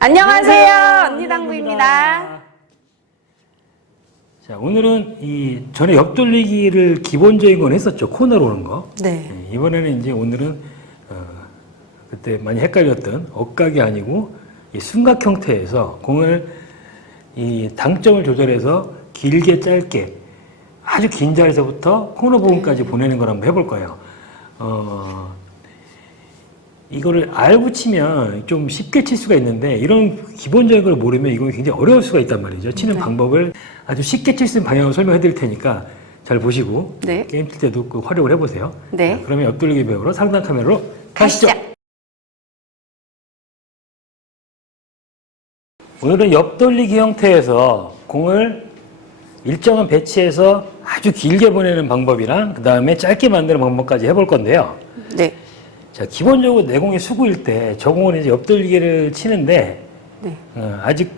안녕하세요. 언니 당구입니다. 자, 오늘은 전에 옆돌리기를 기본적인 건 했었죠. 코너로 오는 거. 네. 이번에는 이제 오늘은 그때 많이 헷갈렸던 억각이 아니고 이 순각 형태에서 공을 이 당점을 조절해서 길게 짧게 아주 긴 자리에서부터 코너 부분까지 보내는 걸 한번 해볼 거예요. 이거를 알고 치면 좀 쉽게 칠 수가 있는데 이런 기본적인 걸 모르면 이거 굉장히 어려울 수가 있단 말이죠. 치는 방법을 아주 쉽게 칠 수 있는 방향으로 설명해 드릴 테니까 잘 보시고 네. 게임 칠 때도 그 활용을 해보세요. 네. 그러면 옆돌리기 배우러 상단 카메라로 가시죠. 오늘은 옆돌리기 형태에서 공을 일정한 배치해서 아주 길게 보내는 방법이랑 그 다음에 짧게 만드는 방법까지 해볼 건데요. 네. 자, 기본적으로 내 공이 수구일 때 저 공은 이제 옆돌리기를 치는데 네. 아직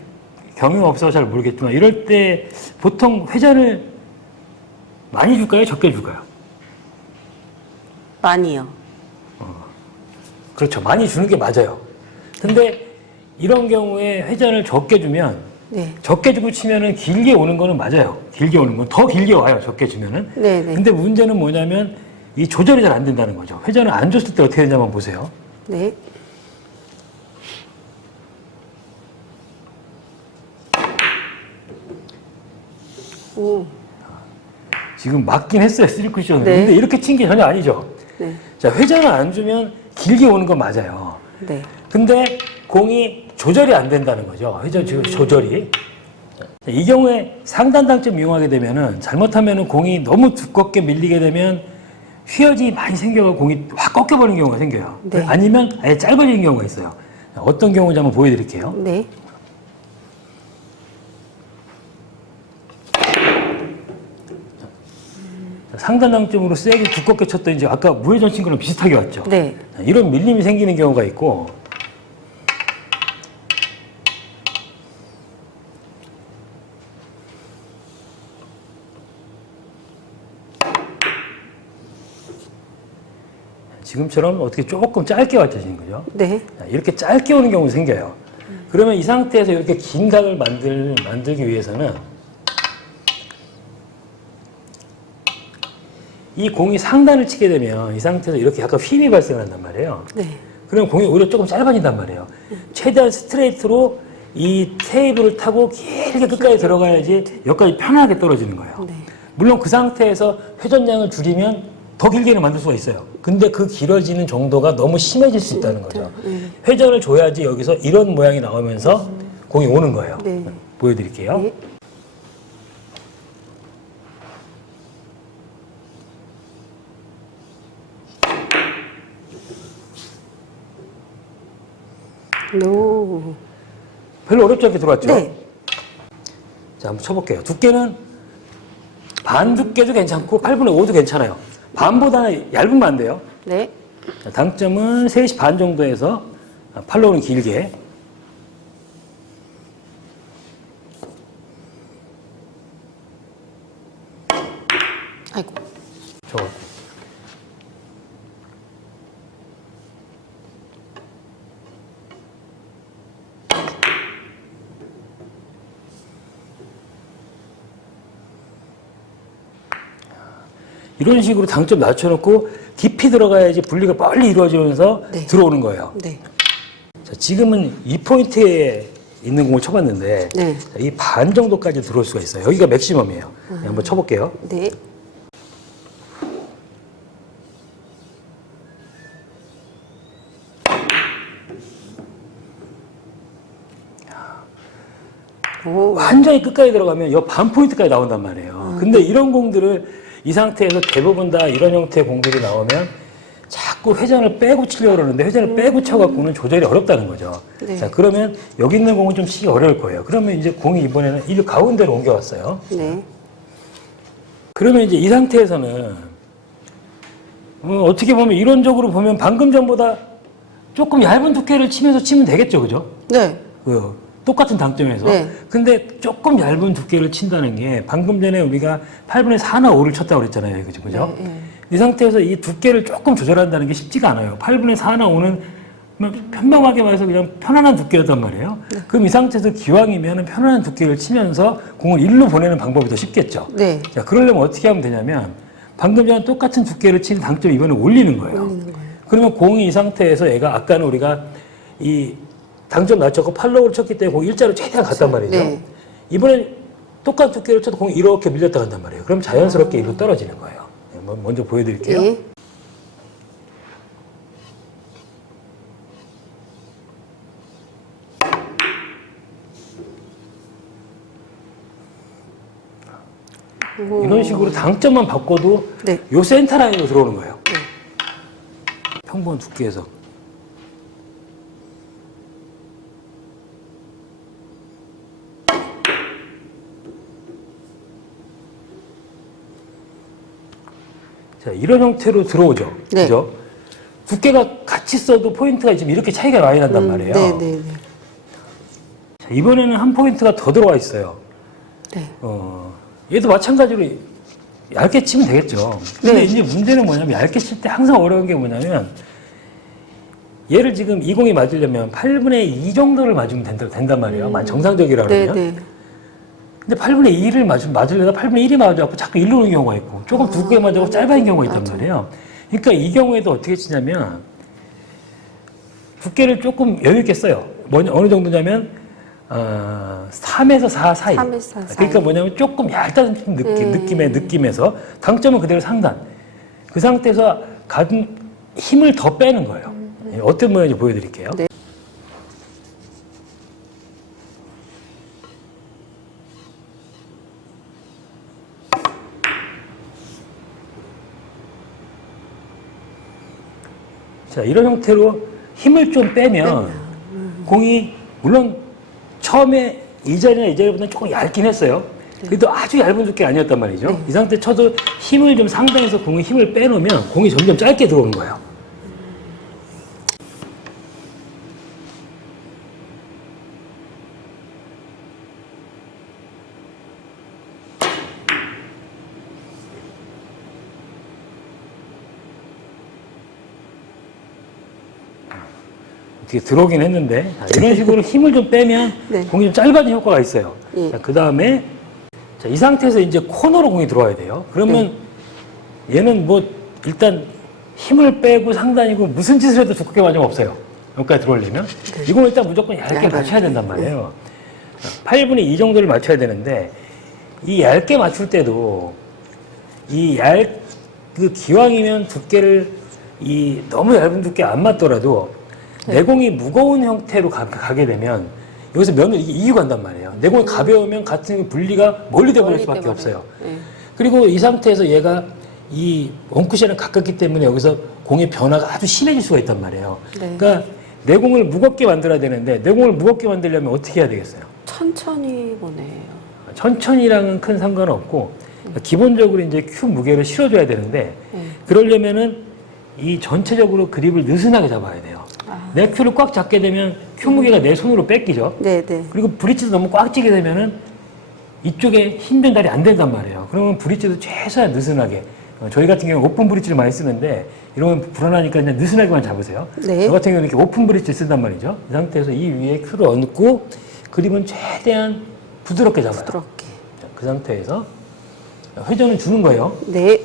경험 없어서 잘 모르겠지만 이럴 때 보통 회전을 많이 줄까요? 적게 줄까요? 많이요. 그렇죠. 많이 주는 게 맞아요. 근데 이런 경우에 회전을 적게 주면 네. 적게 주고 치면은 길게 오는 거는 맞아요. 길게 오는 건 더 길게 와요. 적게 주면은. 네, 네. 근데 문제는 뭐냐면 이 조절이 잘 안 된다는 거죠. 회전을 안 줬을 때 어떻게 되는지 한번 보세요. 네. 오. 지금 맞긴 했어요. 3쿠션을. 네. 근데 이렇게 친 게 전혀 아니죠. 네. 자, 회전을 안 주면 길게 오는 건 맞아요. 네. 근데 공이 조절이 안 된다는 거죠. 회전 조절이. 이 경우에 상단 당점 이용하게 되면은 잘못하면은 공이 너무 두껍게 밀리게 되면 휘어짐이 많이 생겨서 공이 확 꺾여버리는 경우가 생겨요. 네. 아니면 아예 짧아지는 경우가 있어요. 어떤 경우인지 한번 보여드릴게요. 네. 상단 당점으로 세게 두껍게 쳤더니 이제 아까 무회전 친 거랑 비슷하게 왔죠. 네. 이런 밀림이 생기는 경우가 있고 지금처럼 어떻게 조금 짧게 왔죠, 거죠? 네. 이렇게 짧게 오는 경우도 생겨요. 그러면 이 상태에서 이렇게 긴 각을 만들기 위해서는 이 공이 상단을 치게 되면 이 상태에서 이렇게 약간 휨이 발생을 한단 말이에요. 네. 그러면 공이 오히려 조금 짧아진단 말이에요. 최대한 스트레이트로 이 테이블을 타고 길게 끝까지 들어가야지 여기까지 편하게 떨어지는 거예요. 네. 물론 그 상태에서 회전량을 줄이면 더 길게는 만들 수가 있어요. 근데 그 길어지는 정도가 너무 심해질 수 있다는 거죠. 회전을 줘야지 여기서 이런 모양이 나오면서 공이 오는 거예요. 네. 보여드릴게요. 네. 노. 별로 어렵지 않게 들어왔죠? 네. 자, 한번 쳐볼게요. 두께는 반 두께도 괜찮고 8분의 5도 괜찮아요. 반보다는 얇으면 안 돼요. 네. 자, 당점은 3시 반 정도에서 팔로우는 길게. 아이고. 저 이런 식으로 당점 낮춰놓고 깊이 들어가야지 분리가 빨리 이루어지면서 네. 들어오는 거예요. 네. 자, 지금은 이 포인트에 있는 공을 쳐봤는데 네. 이 반 정도까지 들어올 수가 있어요. 여기가 맥시멈이에요. 한번 쳐볼게요. 네. 오. 완전히 끝까지 들어가면 이 반 포인트까지 나온단 말이에요. 근데 이런 공들을 이 상태에서 대부분 다 이런 형태의 공들이 나오면 자꾸 회전을 빼고 치려고 그러는데 회전을 빼고 쳐갖고는 조절이 어렵다는 거죠. 네. 자, 그러면 여기 있는 공은 좀 치기 어려울 거예요. 그러면 이제 공이 이번에는 이 가운데로 옮겨왔어요. 네. 그러면 이제 이 상태에서는 어떻게 보면 이론적으로 보면 방금 전보다 조금 얇은 두께를 치면서 치면 되겠죠, 그죠? 네. 똑같은 당점에서. 네. 근데 조금 얇은 두께를 친다는 게 방금 전에 우리가 8분의 4나 5를 쳤다고 그랬잖아요. 그죠? 네, 네. 이 상태에서 이 두께를 조금 조절한다는 게 쉽지가 않아요. 8분의 4나 5는 편명하게 말해서 그냥 편안한 두께였단 말이에요. 그럼 이 상태에서 기왕이면 편안한 두께를 치면서 공을 일로 보내는 방법이 더 쉽겠죠. 네. 자, 그러려면 어떻게 하면 되냐면 방금 전에 똑같은 두께를 치는 당점을 이번에 올리는 거예요. 그러면 공이 이 상태에서 얘가 아까는 우리가 이 당점 낮췄고 팔로우를 쳤기 때문에 공이 일자로 최대한 갔단 말이죠. 네. 이번엔 똑같은 두께를 쳐도 공이 이렇게 밀렸다 간단 말이에요. 그럼 자연스럽게 일로 떨어지는 거예요. 네, 먼저 보여드릴게요. 네. 이런 식으로 당점만 바꿔도 네. 요 센터 라인으로 들어오는 거예요. 평범한 두께에서. 자, 이런 형태로 들어오죠. 네. 그죠? 두께가 같이 써도 포인트가 지금 이렇게 차이가 많이 난단 말이에요. 네, 네, 네. 자, 이번에는 한 포인트가 더 들어와 있어요. 네. 얘도 마찬가지로 얇게 치면 되겠죠. 근데 네. 이제 문제는 뭐냐면 얇게 칠 때 항상 어려운 게 뭐냐면 얘를 지금 20이 맞으려면 8분의 2 정도를 맞으면 된단 말이에요. 정상적이라 네, 그러면. 네. 근데 8분의 2를 맞으려다 8분의 1이 맞아갖고 자꾸 일로 오는 경우가 있고 조금 두껍게 맞아갖고 짧아진 경우가 있단 말이에요. 그러니까 이 경우에도 어떻게 치냐면 두께를 조금 여유 있게 써요. 어느 정도냐면 3에서 4 사이. 3에서 4 사이. 그러니까 뭐냐면 조금 얇다는 느낌에서 당점은 그대로 상단. 그 상태에서 가진 힘을 더 빼는 거예요. 어떤 모양인지 보여드릴게요. 네. 자, 이런 형태로 힘을 좀 빼면 공이 물론 처음에 이 자리나 이 자리보다는 조금 얇긴 했어요. 그래도 아주 얇은 두께가 아니었단 말이죠. 이 상태 쳐도 힘을 좀 상당해서 공에 힘을 빼놓으면 공이 점점 짧게 들어오는 거예요. 어떻게 들어오긴 했는데 이런 식으로 힘을 좀 빼면 네. 공이 좀 짧아지는 효과가 있어요. 예. 그 다음에 이 상태에서 이제 코너로 공이 들어와야 돼요. 그러면 얘는 뭐 일단 힘을 빼고 상단이고 무슨 짓을 해도 두껍게 맞으면 없어요. 여기까지 들어오려면 이건 일단 무조건 얇게 맞춰야 된단 말이에요. 8분의 2 정도를 맞춰야 되는데 이 얇게 맞출 때도 그 기왕이면 두께를 너무 얇은 두께 안 맞더라도 내공이 무거운 형태로 가게 되면 여기서 면을 이기고 간단 말이에요. 내공이 가벼우면 같은 분리가 멀리 돼버릴 수밖에 없어요. 네. 그리고 이 상태에서 얘가 이 원쿠션에 가깝기 때문에 여기서 공의 변화가 아주 심해질 수가 있단 말이에요. 네. 그러니까 내공을 무겁게 만들어야 되는데 내공을 무겁게 만들려면 어떻게 해야 되겠어요? 천천히 보내요. 천천히랑은 큰 상관없고 기본적으로 이제 큐 무게를 실어줘야 되는데 네. 그러려면은 이 전체적으로 그립을 느슨하게 잡아야 돼요. 내 큐를 꽉 잡게 되면 큐 무게가 내 손으로 뺏기죠. 네, 네. 그리고 브릿지도 너무 꽉 찌게 되면은 이쪽에 힘 전달이 안 된단 말이에요. 그러면 브릿지도 최소한 느슨하게. 저희 같은 경우는 오픈 브릿지를 많이 쓰는데 이러면 불안하니까 그냥 느슨하게만 잡으세요. 네. 저 같은 경우는 이렇게 오픈 브릿지 쓴단 말이죠. 이 상태에서 이 위에 큐를 얹고 그립은 최대한 부드럽게 잡아요. 부드럽게. 자, 그 상태에서 회전을 주는 거예요. 네.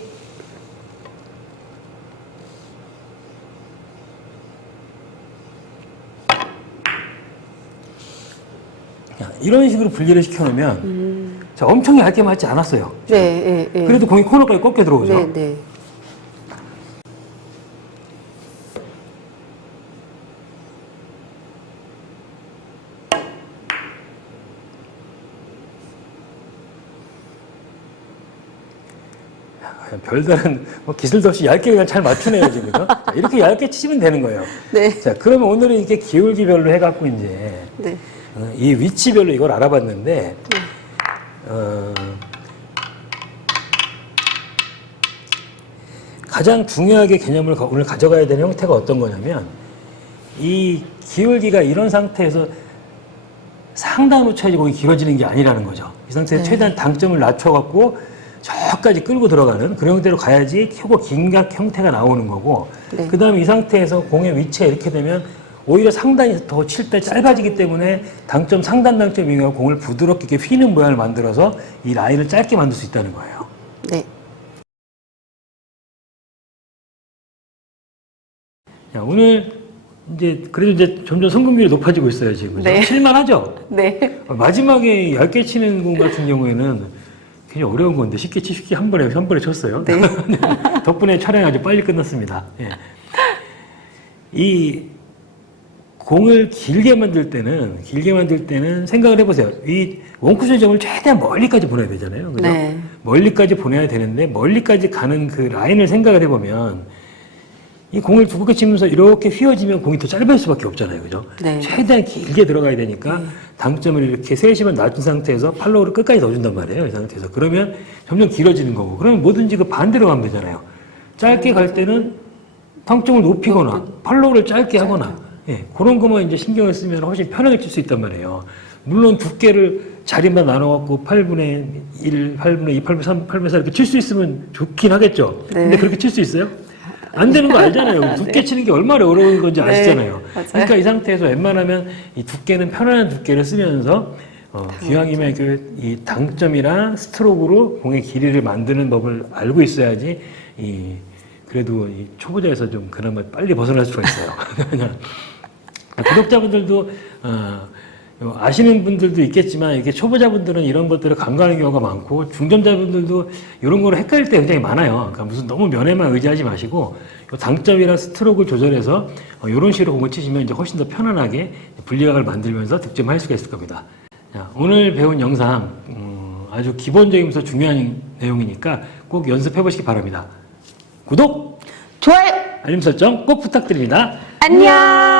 이런 식으로 분리를 시켜놓으면 자, 엄청 얇게 맞지 않았어요. 네, 네, 네. 그래도 공이 코너까지 꺾여 들어오죠. 네, 네. 별다른 기술도 없이 얇게 그냥 잘 맞추네요, 지금. 자, 이렇게 얇게 치시면 되는 거예요. 네. 자, 그러면 오늘은 이렇게 기울기별로 해갖고 이제 네. 이 위치별로 이걸 알아봤는데, 가장 중요하게 개념을 오늘 가져가야 되는 형태가 어떤 거냐면, 이 기울기가 이런 상태에서 상단으로 쳐야지 공이 길어지는 게 아니라는 거죠. 이 상태에서 최대한 당점을 낮춰갖고 저까지 끌고 들어가는 그런 형태로 가야지 크고 긴각 형태가 나오는 거고, 네. 그 다음에 이 상태에서 공의 위치가 이렇게 되면 오히려 상단이 더 칠 때 짧아지기 때문에 당점, 상단 당점 이용해 공을 부드럽게 이렇게 휘는 모양을 만들어서 이 라인을 짧게 만들 수 있다는 거예요. 네. 자, 오늘 이제 그래도 이제 점점 성공률이 높아지고 있어요, 지금. 네. 칠만하죠? 네. 마지막에 얇게 치는 공 같은 경우에는 굉장히 어려운 건데 쉽게 한 번에 쳤어요. 네. 덕분에 촬영이 아주 빨리 끝났습니다. 예. 이 공을 길게 만들 때는 생각을 해보세요. 이 원쿠션 점을 최대한 멀리까지 보내야 되잖아요. 그죠? 네. 멀리까지 보내야 되는데 멀리까지 가는 그 라인을 생각을 해보면 이 공을 두껍게 치면서 이렇게 휘어지면 공이 더 짧을 수밖에 없잖아요. 그죠? 네. 최대한 길게 들어가야 되니까 당점을 이렇게 세심한 낮은 상태에서 팔로우를 끝까지 넣어준단 말이에요. 이 상태에서. 그러면 점점 길어지는 거고. 그러면 뭐든지 그 반대로 가면 되잖아요. 짧게 갈 때는 당점을 높이거나 팔로우를 짧게 하거나 예, 그런 것만 이제 신경을 쓰면 훨씬 편하게 칠 수 있단 말이에요. 물론 두께를 자리만 나눠갖고 8분의 1, 8분의 2, 8분의 3, 8분의 4 이렇게 칠 수 있으면 좋긴 하겠죠. 네. 근데 그렇게 칠 수 있어요? 안 되는 거 알잖아요. 두께 치는 게 얼마나 어려운 건지 네, 아시잖아요. 맞아요. 그러니까 이 상태에서 웬만하면 이 두께는 편안한 두께를 쓰면서 기왕이면 이 당점이랑 스트로크로 공의 길이를 만드는 법을 알고 있어야지 그래도 이 초보자에서 좀 그나마 빨리 벗어날 수가 있어요. 구독자분들도 아시는 분들도 있겠지만 이렇게 초보자분들은 이런 것들을 간과하는 경우가 많고 중점자분들도 이런 거를 헷갈릴 때 굉장히 많아요. 그러니까 무슨 너무 면에만 의지하지 마시고 당점이랑 스트로크를 조절해서 이런 식으로 공을 치시면 이제 훨씬 더 편안하게 분리각을 만들면서 득점할 수가 있을 겁니다. 자, 오늘 배운 영상 아주 기본적이면서 중요한 내용이니까 꼭 연습해 보시기 바랍니다. 구독, 좋아요. 알림 설정 꼭 부탁드립니다. 안녕.